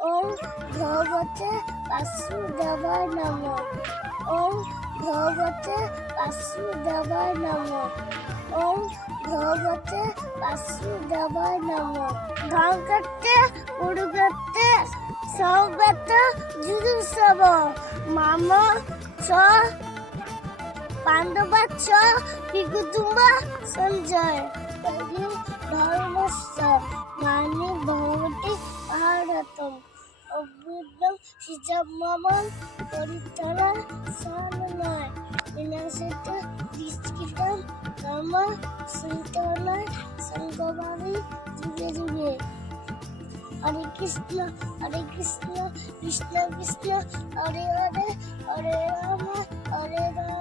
ওম ভগবতে বাসুদেবায় নমঃ। ওম ভগবতে বাসুদেবায় নমঃ। ওম ভগবতে বাসুদেবায় নমঃ। ধান কাটতে উড়ু কাটতে সৌগত যুদু সব মামা ছ পাণ্ডবা ছ পিকুতুম্বা সঞ্জয় ধর্মস্য মানে ভগবতী ভারতম অবুদ্ধম সিজামমন পরিত্রাণ সাননায় বিনাশিত দিষ্টিতম ধর্ম সন্তনায় সংগবামী যুগে যুগে। হরে কৃষ্ণ কৃষ্ণ কৃষ্ণ হরে হরে হরে রাম হরে রাম